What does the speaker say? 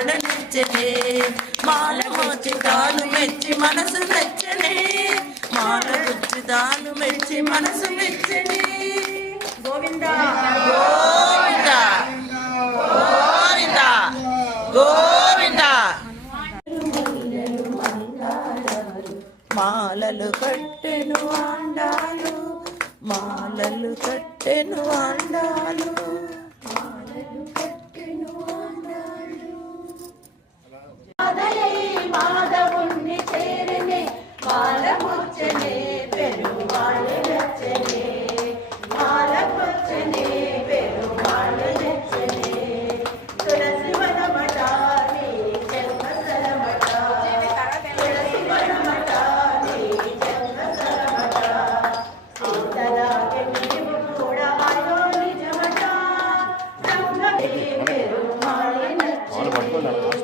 పెరుమాళ నెచ్చనే మాల మోచి తాను మెచ్చి మనసు మెచ్చనే మాల గుచ్చి తాను మెచ్చి మనసు మెచ్చనే గోవింద గోవింద గోవింద గోవింద మాలలు కట్టెను ఆండాలు మాలలు కట్టెను ఆండాలు మాధవుణ్ణి చేరనే మాల ముచ్చనే పెరుమాళ నచ్చనే మాల ముచ్చనే పెరుమాళ నచ్చనే తులసి వనమటాని జన్మసరమట తులసి వనమటాని జన్మసరమట సీతలాగే నీవు కూడా ఆయో నిజమట సంగమే పెరుమాళ నచ్చనే